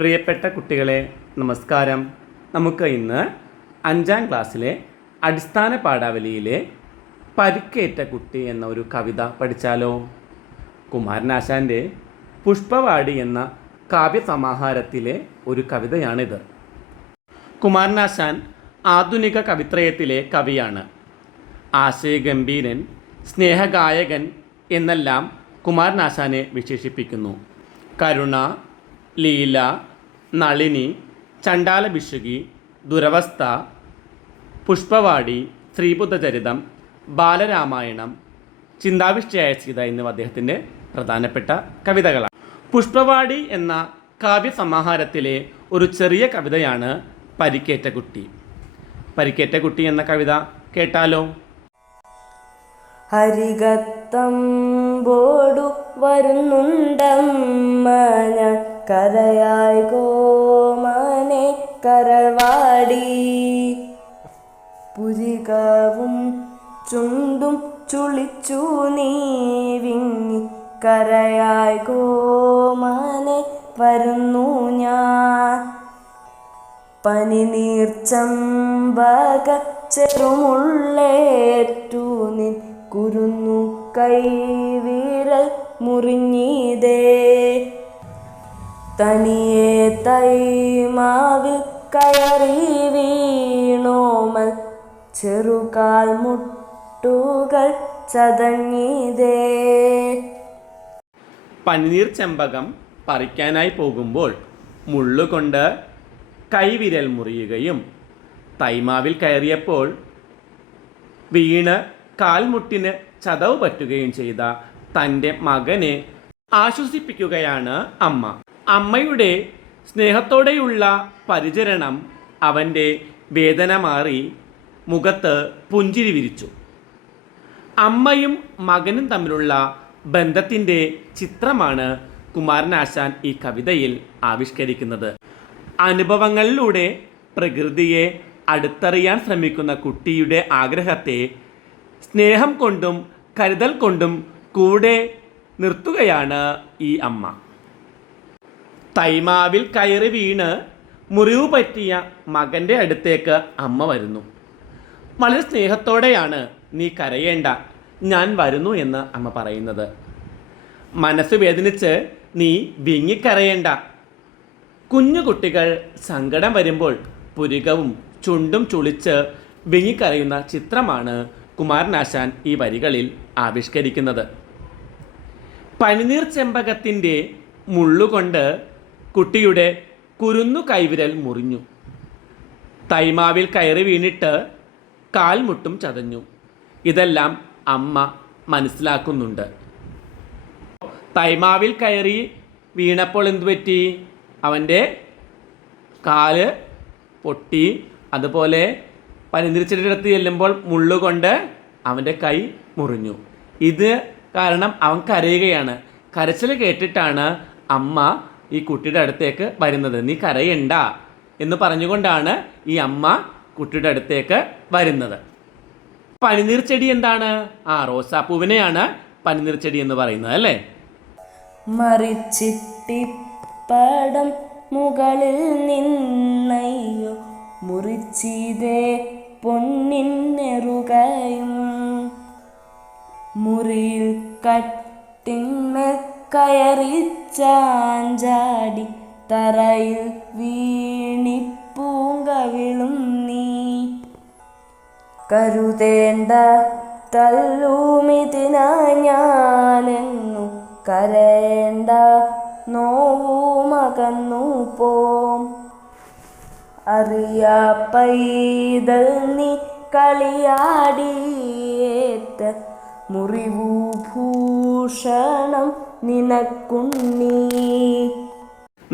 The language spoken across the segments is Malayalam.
പ്രിയപ്പെട്ട കുട്ടികളെ നമസ്കാരം. നമുക്ക് ഇന്ന് അഞ്ചാം ക്ലാസ്സിലെ അടിസ്ഥാന പാഠാവലിയിലെ പരിക്കേറ്റ കുട്ടി എന്ന ഒരു കവിത പഠിച്ചാലോ? കുമാരനാശാന്റെ പുഷ്പവാടി എന്ന കാവ്യസമാഹാരത്തിലെ ഒരു കവിതയാണിത്. കുമാരനാശാൻ ആധുനിക കവിത്രയത്തിലെ കവിയാണ്. ആശയഗംഭീരൻ സ്നേഹഗായകൻ എന്നെല്ലാം കുമാരനാശാനെ വിശേഷിപ്പിക്കുന്നു. കരുണ ലീല നളിനി ചണ്ടാലഭിഷുകി ദുരവസ്ഥ പുഷ്പവാടി ശ്രീബുദ്ധചരിതം ബാലരാമായണം ചിന്താവിഷ്ടയായ സീത എന്നിവ അദ്ദേഹത്തിന്റെ പ്രധാനപ്പെട്ട കവിതകളാണ്. പുഷ്പവാടി എന്ന കാവ്യസമാഹാരത്തിലെ ഒരു ചെറിയ കവിതയാണ് പരിക്കേറ്റ കുട്ടി പരിക്കേറ്റ കുട്ടി എന്ന കവിത കേട്ടാലോ? ഹരികത്തം ബോടു വരുന്നുണ്ടമ്മ ഞാൻ. കരയായി കോമനെ കരവാടി. പുരികവും ചുണ്ടും ചുളിച്ചു നീ കരയായി കോമനെ വരുന്നു ഞാൻ. പനി നീർച്ചമ്പക ചെറുമുള്ളേറ്റു നിൻ കുരുന്നു കൈവിരൽ മുറിഞ്ഞിതേ. തനിയെ തൈമാവിൽ കയറി വീണോമൽ ചെറുകാൽ മുട്ടുകൾ ചതഞ്ഞിതേ. പനിനീർ ചെമ്പകം പറിക്കാനായി പോകുമ്പോൾ മുള്ളുകൊണ്ട് കൈവിരൽ മുറിയുകയും തൈമാവിൽ കയറിയപ്പോൾ വീണ് കാൽമുട്ടിന് ചതവ് പറ്റുകയും ചെയ്ത തന്റെ മകനെ ആശ്വസിപ്പിക്കുകയാണ് അമ്മ. അമ്മയുടെ സ്നേഹത്തോടെയുള്ള പരിചരണം അവന്റെ വേദന മാറി മുഖത്ത് പുഞ്ചിരി വിരിച്ചു. അമ്മയും മകനും തമ്മിലുള്ള ബന്ധത്തിന്റെ ചിത്രമാണ് കുമാരനാശാൻ ഈ കവിതയിൽ ആവിഷ്കരിക്കുന്നത്. അനുഭവങ്ങളിലൂടെ പ്രകൃതിയെ അടുത്തറിയാൻ ശ്രമിക്കുന്ന കുട്ടിയുടെ ആഗ്രഹത്തെ സ്നേഹം കൊണ്ടും കരുതൽ കൊണ്ടും കൂടെ നിർത്തുകയാണ് ഈ അമ്മ. തൈമാവിൽ കയറി വീണ് മുറിവ് പറ്റിയ മകന്റെ അടുത്തേക്ക് അമ്മ വരുന്നു. വളരെ സ്നേഹത്തോടെയാണ് നീ കരയേണ്ട ഞാൻ വരുന്നു എന്ന് അമ്മ പറയുന്നത്. മനസ്സ് വേദനിച്ച് നീ വിങ്ങിക്കരയേണ്ട. കുഞ്ഞു കുട്ടികൾ സങ്കടം വരുമ്പോൾ പുരികവും ചുണ്ടും ചുളിച്ച് വിങ്ങിക്കരയുന്ന ചിത്രമാണ് കുമാരനാശാൻ ഈ വരികളിൽ ആവിഷ്കരിക്കുന്നത്. പനിനീർ ചെമ്പകത്തിന്റെ മുള്ളുകൊണ്ട് കുട്ടിയുടെ കുരുന്നു കൈവിരൽ മുറിഞ്ഞു. തൈമാവിൽ കയറി വീണിട്ട് കാൽമുട്ടും ചതഞ്ഞു. ഇതെല്ലാം അമ്മ മനസ്സിലാക്കുന്നുണ്ട്. തൈമാവിൽ കയറി വീണപ്പോൾ എന്തു പറ്റി? അവന്റെ കാൽ പൊട്ടി അതുപോലെ പനിന്തിരിച്ചിന്റെ അടുത്ത് ചെല്ലുമ്പോൾ മുള്ളുകൊണ്ട് അവന്റെ കൈ മുറിഞ്ഞു. ഇത് കാരണം അവൻ കരയുകയാണ്. കരച്ചിൽ കേട്ടിട്ടാണ് അമ്മ ഈ കുട്ടിയുടെ അടുത്തേക്ക് വരുന്നത്. നീ കരയണ്ട എന്ന് പറഞ്ഞുകൊണ്ടാണ് ഈ അമ്മ കുട്ടിയുടെ അടുത്തേക്ക് വരുന്നത്. പനിനീർ ചെടി എന്താണ്? ആ റോസാപ്പൂവിനെയാണ് പനിനീർ ചെടി എന്ന് പറയുന്നത് അല്ലേ? മറിച്ചിട്ടിപ്പടം മുകളിൽ നിന്നയ്യോ? മുറിച്ചിതേ പൊന്നിൻ നെറുകയും മുറിയിൽ കട്ടിന്മേൽ കയറി ചാഞ്ചാടി തറയിൽ വീണിപ്പൂങ്കവിളും നീ. കരുതേണ്ട തല്ലുമിതിനാ ഞാനെന്നു കരയേണ്ട നോവുമകന്നു പോം. അറിയാ പൈതൽ നീ കളിയാടിയേറ്റ മുറിവു ഭൂഷണം നിനക്കുണ്ണീ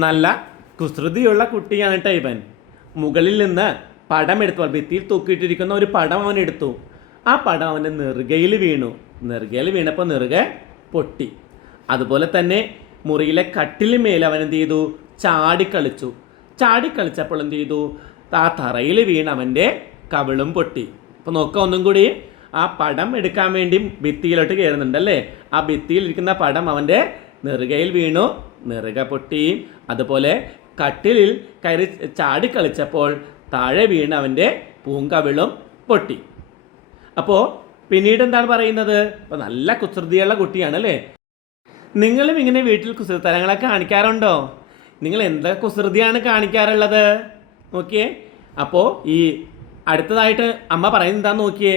നല്ല കുസൃതിയുള്ള കുട്ടിയാണ് കേട്ടോ ഇവൻ. മുകളിൽ നിന്ന് പടം എടുത്തു ഭിത്തിയിൽ തൂക്കിയിട്ടിരിക്കുന്ന ഒരു പടം അവൻ എടുത്തു. ആ പടം അവന്റെ നെറുകയിൽ വീണു. നെറുകയിൽ വീണപ്പോൾ നെറുക പൊട്ടി. അതുപോലെ തന്നെ മുറിയിലെ കട്ടിലിന്മേൽ അവൻ എന്ത് ചെയ്തു? ചാടിക്കളിച്ചു ചാടിക്കളിച്ചപ്പോൾ എന്ത് ചെയ്തു? ആ തറയിൽ വീണ് അവന്റെ കവിളും പൊട്ടി. അപ്പോൾ നോക്കാം ഒന്നും കൂടി. ആ പടം എടുക്കാൻ വേണ്ടി ഭിത്തിയിലോട്ട് കയറുന്നുണ്ട് അല്ലേ ആ ഭിത്തിയിൽ ഇരിക്കുന്ന പടം അവന്റെ നെറുകയിൽ വീണു നെറുക പൊട്ടി. അതുപോലെ കട്ടിലിൽ കയറി ചാടി കളിച്ചപ്പോൾ താഴെ വീണ് അവന്റെ പൂങ്കവിളും പൊട്ടി. അപ്പോൾ പിന്നീട് എന്താണ് പറയുന്നത്? അപ്പോൾ നല്ല കുസൃതിയുള്ള കുട്ടിയാണ് അല്ലേ നിങ്ങളും ഇങ്ങനെ വീട്ടിൽ കുസൃതലങ്ങളെ കാണിക്കാറുണ്ടോ? നിങ്ങൾ എന്താ കുസൃതിയാണ് കാണിക്കാറുള്ളത്? നോക്കിയേ. അപ്പോൾ ഈ അടുത്തതായിട്ട് അമ്മ പറയുന്നത് എന്താന്ന് നോക്കിയേ?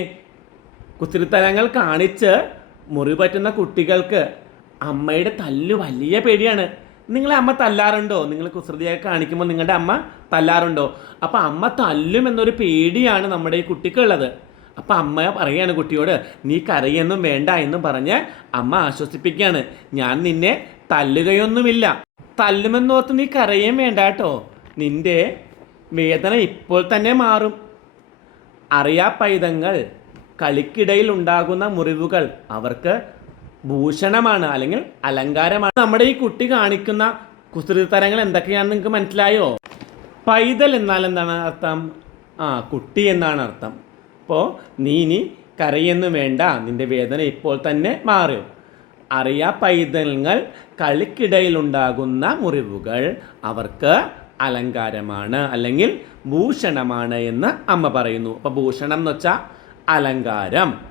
കുസൃതരങ്ങൾ കാണിച്ച് മുറി പറ്റുന്ന കുട്ടികൾക്ക് അമ്മയുടെ തല്ല് വലിയ പേടിയാണ്. നിങ്ങളെ അമ്മ തല്ലാറുണ്ടോ? നിങ്ങൾ കുസൃതിയൊക്കെ കാണിക്കുമ്പോൾ നിങ്ങളുടെ അമ്മ തല്ലാറുണ്ടോ? അപ്പോൾ അമ്മ തല്ലും എന്നൊരു പേടിയാണ് നമ്മുടെ ഈ കുട്ടിക്കുള്ളത്. അപ്പോൾ അമ്മ പറയാണ് കുട്ടിയോട് നീ കരയൊന്നും വേണ്ട എന്നും പറഞ്ഞ് അമ്മ ആശ്വസിപ്പിക്കുകയാണ്. ഞാൻ നിന്നെ തല്ലുകയൊന്നുമില്ല. തല്ലുമെന്നോർത്ത് നീ കരയും വേണ്ട കേട്ടോ. നിന്റെ വേദന ഇപ്പോൾ തന്നെ മാറും. അറിയാ പൈതങ്ങൾ കളിക്കിടയിൽ ഉണ്ടാകുന്ന മുറിവുകൾ അവർക്ക് ഭൂഷണമാണ് അല്ലെങ്കിൽ അലങ്കാരമാണ്. നമ്മുടെ ഈ കുട്ടി കാണിക്കുന്ന കുസൃതിത്തരങ്ങൾ എന്തൊക്കെയാണെന്ന് നിങ്ങൾക്ക് മനസ്സിലായോ? പൈതൽ എന്നാൽ എന്താണ് അർത്ഥം? ആ കുട്ടി എന്നാണ് അർത്ഥം. അപ്പോൾ നീ ഇനി കരയൊന്നും വേണ്ട നിന്റെ വേദന ഇപ്പോൾ തന്നെ മാറും അറിയാ പൈതങ്ങൾ കളിക്കിടയിലുണ്ടാകുന്ന മുറിവുകൾ അവർക്ക് അലങ്കാരമാണ് അല്ലെങ്കിൽ ഭൂഷണമാണ് എന്ന് അമ്മ പറയുന്നു. അപ്പോൾ ഭൂഷണം എന്ന് വെച്ചാൽ അലങ്കാരം.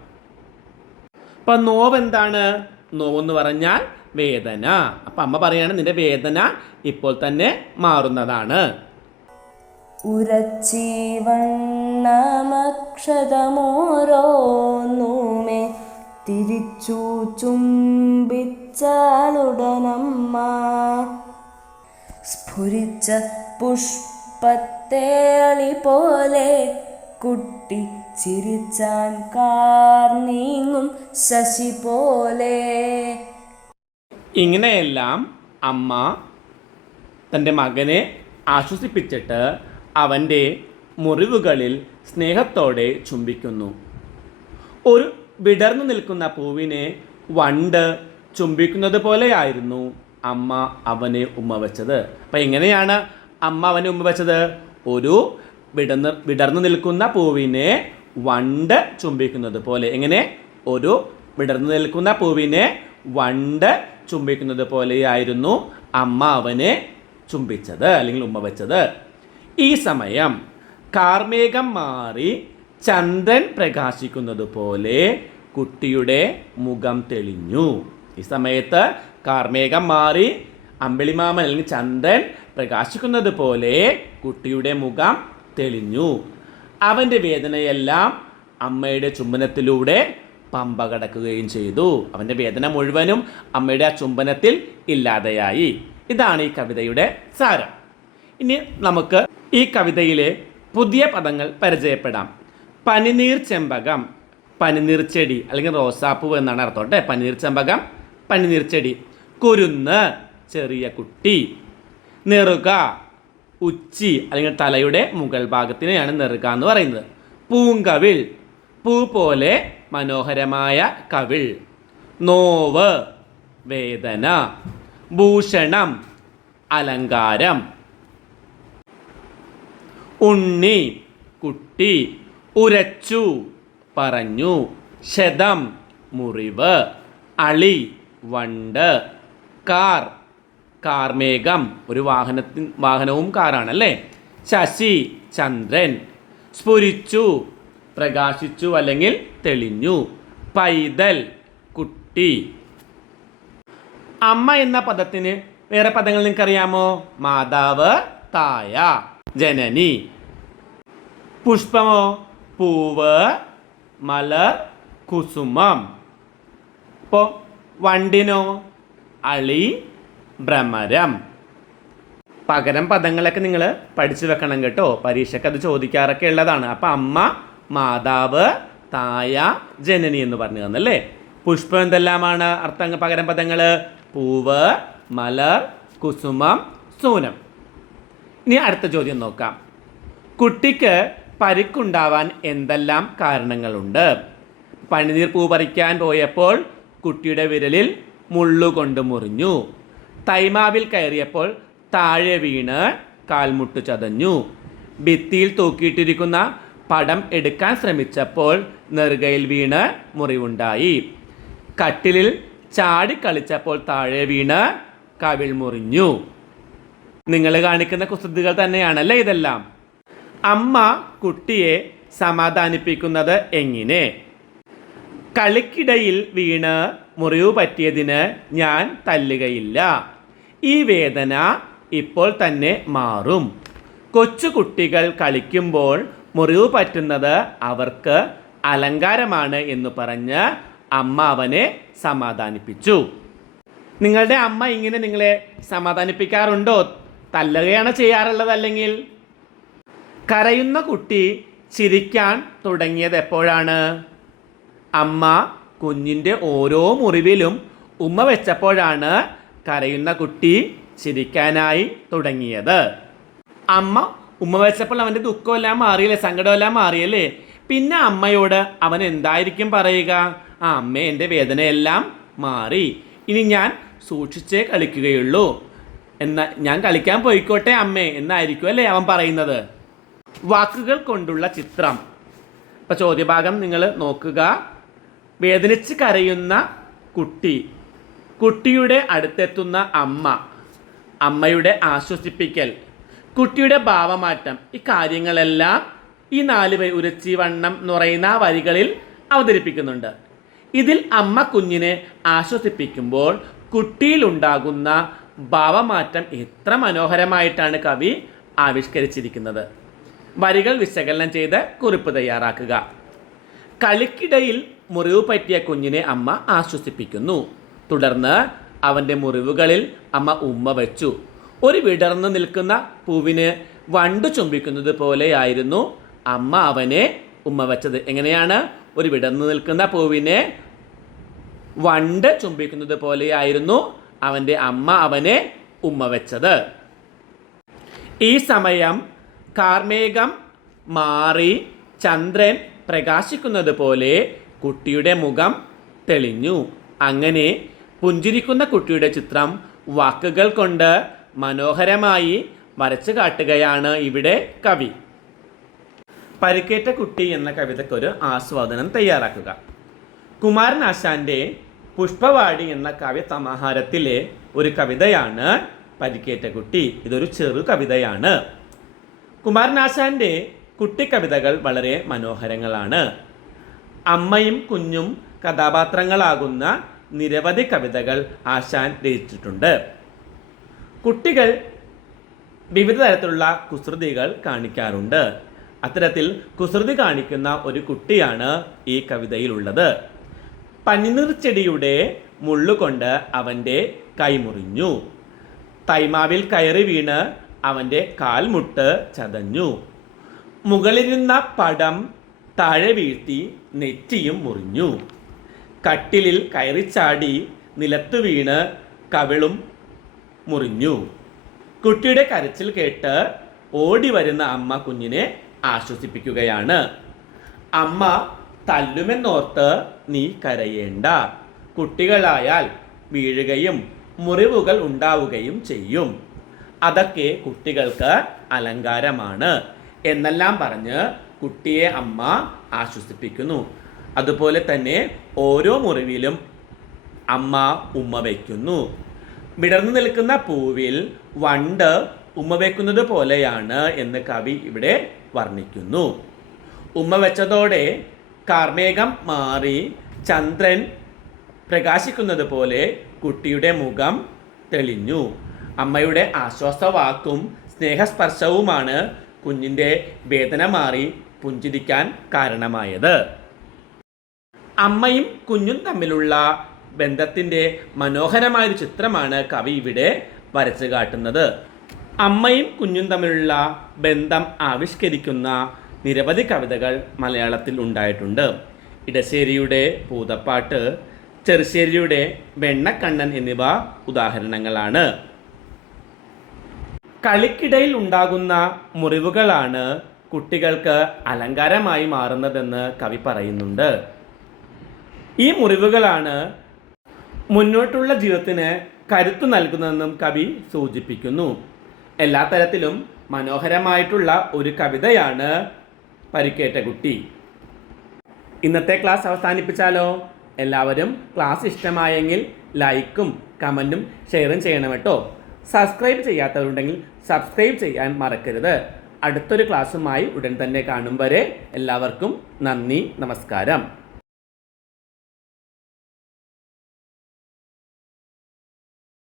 അപ്പം നോവ് എന്താണ്? നോവ് എന്ന് പറഞ്ഞാൽ വേദന. അപ്പം അമ്മ പറയാണ് നിന്റെ വേദന ഇപ്പോൾ തന്നെ മാറുന്നതാണ്. ഉരച്ചീവണ്ണമക്ഷതമോരോന്നുമേ തിരിച്ചു ചുംബിച്ചാലുടനമ്മ. സ്ഫുരിച്ച പുഷ്പത്തേളി പോലെ കുട്ടി ചിരിച്ചാൻ കാർ നീങ്ങും ശശി പോലെ. ഇങ്ങനെയെല്ലാം അമ്മ തന്റെ മകനെ ആശ്വസിപ്പിച്ചിട്ട് അവന്റെ മുറിവുകളിൽ സ്നേഹത്തോടെ ചുംബിക്കുന്നു. ഒരു വിടർന്നു നിൽക്കുന്ന പൂവിനെ വണ്ട് ചുംബിക്കുന്നത് പോലെയായിരുന്നു അമ്മ അവനെ ഉമ്മ വെച്ചത്. അപ്പം എങ്ങനെയാണ് അമ്മ അവനെ ഉമ്മ വെച്ചത്? ഒരു വിടർന്ന് വിടർന്നു നിൽക്കുന്ന പൂവിനെ വണ്ട് ചുംബിക്കുന്നത് പോലെ. എങ്ങനെ? ഒരു വിടർന്നു നിൽക്കുന്ന പൂവിനെ വണ്ട് ചുംബിക്കുന്നത് പോലെയായിരുന്നു അമ്മ അവനെ ചുംബിച്ചത് അല്ലെങ്കിൽ ഉമ്മ വെച്ചത്. ഈ സമയം കാർമേഘം മാറി ചന്ദ്രൻ പ്രകാശിക്കുന്നത് പോലെ കുട്ടിയുടെ മുഖം തെളിഞ്ഞു. ഈ സമയത്ത് കാർമേഘം മാറി അമ്പിളിമാമൻ അല്ലെങ്കിൽ ചന്ദ്രൻ പ്രകാശിക്കുന്നത് പോലെ കുട്ടിയുടെ മുഖം തെളിഞ്ഞു. അവന്റെ വേദനയെല്ലാം അമ്മയുടെ ചുംബനത്തിലൂടെ പമ്പ കടക്കുകയും ചെയ്തു. അവന്റെ വേദന മുഴുവനും അമ്മയുടെ ആ ചുംബനത്തിൽ ഇല്ലാതെയായി. ഇതാണ് ഈ കവിതയുടെ സാരം. ഇനി നമുക്ക് ഈ കവിതയിലെ പുതിയ പദങ്ങൾ പരിചയപ്പെടാം. പനിനീർ ചെമ്പകം പനിനീർ ചെടി അല്ലെങ്കിൽ റോസാപ്പൂ എന്നാണ് അർത്ഥം കേട്ടോ. പനിനീർ ചെമ്പകം പനിനീർ ചെടി. കുരുന്ന് ചെറിയ കുട്ടി. നെറുക ഉച്ചി അല്ലെങ്കിൽ തലയുടെ മുകൾ ഭാഗത്തിനെയാണ് നെറുക എന്ന് പറയുന്നത്. പൂങ്കവിൾ പൂ പോലെ മനോഹരമായ കവിൾ. നോവ് വേദന. ഭൂഷണം അലങ്കാരം. ഉണ്ണി കുട്ടി. ഉരച്ചു പറഞ്ഞു. ശതം മുറിവ്. അളി വണ്ട്. കാർ. കാർമേഘം. ഒരു വാഹനത്തിൻ വാഹനവും കാറാണ് അല്ലേ ശശി ചന്ദ്രൻ സ്ഫുരിച്ചു പ്രകാശിച്ചു അല്ലെങ്കിൽ തെളിഞ്ഞു. പൈതൽ കുട്ടി. അമ്മ എന്ന പദത്തിന് വേറെ പദങ്ങൾ നിങ്ങൾക്കറിയാമോ? മാതാവ് തായ ജനനി. പുഷ്പമോ? പൂവ് മലർ കുസുമം. ഇപ്പോൾ വണ്ടിനോ? അളി ഭ്രമരം പകരം പദങ്ങളൊക്കെ നിങ്ങൾ പഠിച്ചു വെക്കണം കേട്ടോ. പരീക്ഷയ്ക്ക് അത് ചോദിക്കാറൊക്കെ ഉള്ളതാണ്. അപ്പം അമ്മ മാതാവ് തായ ജനനി എന്ന് പറഞ്ഞു തന്നല്ലേ? പുഷ്പം എന്തെല്ലാമാണ് അർത്ഥങ്ങൾ പകരം പദങ്ങൾ പൂവ് മലർ കുസുമം സൂനം. ഇനി അടുത്ത ചോദ്യം നോക്കാം. കുട്ടിക്ക് പരിക്കുണ്ടാവാൻ എന്തെല്ലാം കാരണങ്ങളുണ്ട്? പണിനീർ പൂ പറിക്കാൻ പോയപ്പോൾ കുട്ടിയുടെ വിരലിൽ മുള്ളുകൊണ്ട് മുറിഞ്ഞു. തൈമാവിൽ കയറിയപ്പോൾ താഴെ വീണ് കാൽമുട്ട് ചതഞ്ഞു. ഭിത്തിയിൽ തൂക്കിയിട്ടിരിക്കുന്ന പടം എടുക്കാൻ ശ്രമിച്ചപ്പോൾ നെറുകയിൽ വീണ് മുറിവുണ്ടായി. കട്ടിലിൽ ചാടിക്കളിച്ചപ്പോൾ താഴെ വീണ് കവിൾ മുറിഞ്ഞു. നിങ്ങൾ കാണിക്കുന്ന കുസൃതികൾ തന്നെയാണല്ലേ ഇതെല്ലാം? അമ്മ കുട്ടിയെ സമാധാനിപ്പിക്കുന്നത് എങ്ങനെ? കളിക്കിടയിൽ വീണ് മുറിവ് പറ്റിയതിന് ഞാൻ തല്ലുകയില്ല. ഈ വേദന ഇപ്പോൾ തന്നെ മാറും. കൊച്ചുകുട്ടികൾ കളിക്കുമ്പോൾ മുറിവ് പറ്റുന്നത് അവർക്ക് അലങ്കാരമാണ് എന്ന് പറഞ്ഞ് അമ്മ അവനെ സമാധാനിപ്പിച്ചു. നിങ്ങളുടെ അമ്മ ഇങ്ങനെ നിങ്ങളെ സമാധാനിപ്പിക്കാറുണ്ടോ? തല്ലുകയാണ് ചെയ്യാറുള്ളത് അല്ലെങ്കിൽ? കരയുന്ന കുട്ടി ചിരിക്കാൻ തുടങ്ങിയത് എപ്പോഴാണ്? അമ്മ കുഞ്ഞിന്റെ ഓരോ മുറിവിലും ഉമ്മ വെച്ചപ്പോഴാണ് കരയുന്ന കുട്ടി ചിരിക്കാനായി തുടങ്ങിയത്. അമ്മ ഉമ്മ വെച്ചപ്പോൾ അവന്റെ ദുഃഖമെല്ലാം മാറിയല്ലേ സങ്കടമെല്ലാം മാറിയല്ലേ? പിന്നെ അമ്മയോട് അവൻ എന്തായിരിക്കും പറയുക? ആ അമ്മ എന്റെ വേദനയെല്ലാം മാറി. ഇനി ഞാൻ സൂക്ഷിച്ചേ കളിക്കുകയുള്ളൂ. എന്ന ഞാൻ കളിക്കാൻ പോയിക്കോട്ടെ അമ്മേ എന്നായിരിക്കും അല്ലേ അവൻ പറയുന്നത്? വാക്കുകൾ കൊണ്ടുള്ള ചിത്രം. ഇപ്പം ചോദ്യഭാഗം നിങ്ങൾ നോക്കുക. വേദനിച്ച് കരയുന്ന കുട്ടി കുട്ടിയുടെ അടുത്തെത്തുന്ന അമ്മ അമ്മയുടെ ആശ്വസിപ്പിക്കൽ കുട്ടിയുടെ ഭാവമാറ്റം ഈ കാര്യങ്ങളെല്ലാം ഈ നാല് വരി ഉരച്ചി വണ്ണം എന്ന് പറയുന്ന വരികളിൽ അവതരിപ്പിക്കുന്നുണ്ട്. ഇതിൽ അമ്മ കുഞ്ഞിനെ ആശ്വസിപ്പിക്കുമ്പോൾ കുട്ടിയിലുണ്ടാകുന്ന ഭാവമാറ്റം എത്ര മനോഹരമായിട്ടാണ് കവി ആവിഷ്കരിച്ചിരിക്കുന്നത്. വരികൾ വിശകലനം ചെയ്ത് കുറിപ്പ് തയ്യാറാക്കുക. കളിക്കിടയിൽ മുറിവ് പറ്റിയ കുഞ്ഞിനെ അമ്മ ആശ്വസിപ്പിക്കുന്നു. തുടർന്ന് അവന്റെ മുറിവുകളിൽ അമ്മ ഉമ്മ വെച്ചു. ഒരു വിടർന്നു നിൽക്കുന്ന പൂവിന് വണ്ടു ചുംബിക്കുന്നത് പോലെയായിരുന്നു അമ്മ അവനെ ഉമ്മ വെച്ചത്. എങ്ങനെയാണ്? ഒരു വിടർന്നു നിൽക്കുന്ന പൂവിനെ വണ്ട് ചുംബിക്കുന്നത് പോലെയായിരുന്നു അവന്റെ അമ്മ അവനെ ഉമ്മ വെച്ചത്. ഈ സമയം കാർമേഘം മാറി ചന്ദ്രൻ പ്രകാശിക്കുന്നത് പോലെ കുട്ടിയുടെ മുഖം തെളിഞ്ഞു. അങ്ങനെ പുഞ്ചിരിക്കുന്ന കുട്ടിയുടെ ചിത്രം വാക്കുകൾ കൊണ്ട് മനോഹരമായി വരച്ചു കാട്ടുകയാണ് ഇവിടെ കവി. പരിക്കേറ്റ കുട്ടി എന്ന കവിതയ്ക്കൊരു ആസ്വാദനം തയ്യാറാക്കുക. കുമാരൻ ആശാന്റെ പുഷ്പവാടി എന്ന കാവ്യ സമാഹാരത്തിലെ ഒരു കവിതയാണ് പരിക്കേറ്റ കുട്ടി. ഇതൊരു ചെറു കവിതയാണ്. കുമാരനാശാന്റെ കുട്ടിക്കവിതകൾ വളരെ മനോഹരങ്ങളാണ്. അമ്മയും കുഞ്ഞും കഥാപാത്രങ്ങളാകുന്ന നിരവധി കവിതകൾ ആശാൻ രചിച്ചിട്ടുണ്ട്. കുട്ടികൾ വിവിധ തരത്തിലുള്ള കുസൃതികൾ കാണിക്കാറുണ്ട്. അത്തരത്തിൽ കുസൃതി കാണിക്കുന്ന ഒരു കുട്ടിയാണ് ഈ കവിതയിലുള്ളത്. പനിനീർ ചെടിയുടെ മുള്ളുകൊണ്ട് അവന്റെ കൈമുറിഞ്ഞു തൈമാവിൽ കയറി വീണ് അവന്റെ കാൽമുട്ട് ചതഞ്ഞു. മുകളിലിരുന്ന പടം താഴെ വീഴ്ത്തി നെറ്റിയും മുറിഞ്ഞു. കട്ടിലിൽ കയറിച്ചാടി നിലത്ത് വീണ് കവിളും മുറിഞ്ഞു. കുട്ടിയുടെ കരച്ചിൽ കേട്ട് ഓടി വരുന്ന അമ്മ കുഞ്ഞിനെ ആശ്വസിപ്പിക്കുകയാണ്. അമ്മ തല്ലുമെന്നോർത്ത് നീ കരയേണ്ട. കുട്ടികളായാൽ വീഴുകയും മുറിവുകൾ ഉണ്ടാവുകയും ചെയ്യും. അതൊക്കെ കുട്ടികൾക്ക് അലങ്കാരമാണ് എന്നെല്ലാം പറഞ്ഞ് കുട്ടിയെ അമ്മ ആശ്വസിപ്പിക്കുന്നു. അതുപോലെ തന്നെ ഓരോ മുറിവിലും അമ്മ ഉമ്മ വയ്ക്കുന്നു വിടർന്നു നിൽക്കുന്ന പൂവിൽ വണ്ട് ഉമ്മ വയ്ക്കുന്നത് പോലെയാണ് എന്ന് കവി ഇവിടെ വർണിക്കുന്നു. ഉമ്മ വെച്ചതോടെ കാർമേഘം മാറി ചന്ദ്രൻ പ്രകാശിക്കുന്നത് പോലെ കുട്ടിയുടെ മുഖം തെളിഞ്ഞു. അമ്മയുടെ ആശ്വാസവാക്കും സ്നേഹസ്പർശവുമാണ് കുഞ്ഞിന്റെ വേദന മാറി പുഞ്ചിരിക്കാൻ കാരണമായത്. അമ്മയും കുഞ്ഞും തമ്മിലുള്ള ബന്ധത്തിന്റെ മനോഹരമായൊരു ചിത്രമാണ് കവി ഇവിടെ വരച്ചു കാട്ടുന്നത്. അമ്മയും കുഞ്ഞും തമ്മിലുള്ള ബന്ധം ആവിഷ്കരിക്കുന്ന നിരവധി കവിതകൾ മലയാളത്തിൽ ഉണ്ടായിട്ടുണ്ട്. ഇടശ്ശേരിയുടെ പൂതപ്പാട്ട് ചെറുശ്ശേരിയുടെ വെണ്ണക്കണ്ണൻ എന്നിവ ഉദാഹരണങ്ങളാണ്. കളിക്കിടയിൽ ഉണ്ടാകുന്ന മുറിവുകളാണ് കുട്ടികൾക്ക് അലങ്കാരമായി മാറുന്നതെന്ന് കവി പറയുന്നുണ്ട്. ഈ മുറിവുകളാണ് മുന്നോട്ടുള്ള ജീവിതത്തിന് കരുത്ത് നൽകുന്നതെന്നും കവി സൂചിപ്പിക്കുന്നു. എല്ലാ തരത്തിലും മനോഹരമായിട്ടുള്ള ഒരു കവിതയാണ് പരിക്കേറ്റ കുട്ടി. ഇന്നത്തെ ക്ലാസ് അവസാനിപ്പിച്ചാലോ? എല്ലാവരും ക്ലാസ് ഇഷ്ടമായെങ്കിൽ ലൈക്കും കമന്റും ഷെയറും ചെയ്യണം കേട്ടോ. സബ്സ്ക്രൈബ് ചെയ്യാത്തവരുണ്ടെങ്കിൽ സബ്സ്ക്രൈബ് ചെയ്യാൻ മറക്കരുത്. അടുത്തൊരു ക്ലാസ്സുമായി ഉടൻ തന്നെ കാണും വരെ എല്ലാവർക്കും നന്ദി നമസ്കാരം.